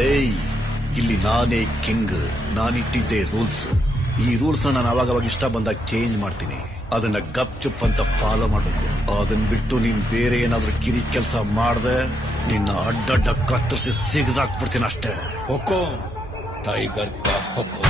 ಏಯ್, ಇಲ್ಲಿ ನಾನೇ ಕಿಂಗ್. ನಾನಿಟ್ಟಿದ್ದೆ ರೂಲ್ಸ್. ಈ ರೂಲ್ಸ್ ನಾನು ಅವಾಗ ಇಷ್ಟ ಬಂದಾಗ ಚೇಂಜ್ ಮಾಡ್ತೀನಿ. ಅದನ್ನ ಗಪ್ ಚುಪ್ ಅಂತ ಫಾಲೋ ಮಾಡ್ಬೇಕು. ಅದನ್ನ ಬಿಟ್ಟು ನೀನ್ ಬೇರೆ ಏನಾದ್ರೂ ಕಿರಿ ಕೆಲಸ ಮಾಡ್ದೆ ನಿನ್ನ ಅಡ್ಡಡ್ಡ ಕತ್ತರಿಸಿ ಸಿಗದಾಕ್ಬಿಡ್ತೀನಿ ಅಷ್ಟೇ. ಹುಕುಂ ಟೈಗರ್ ಕಾ ಹುಕುಂ.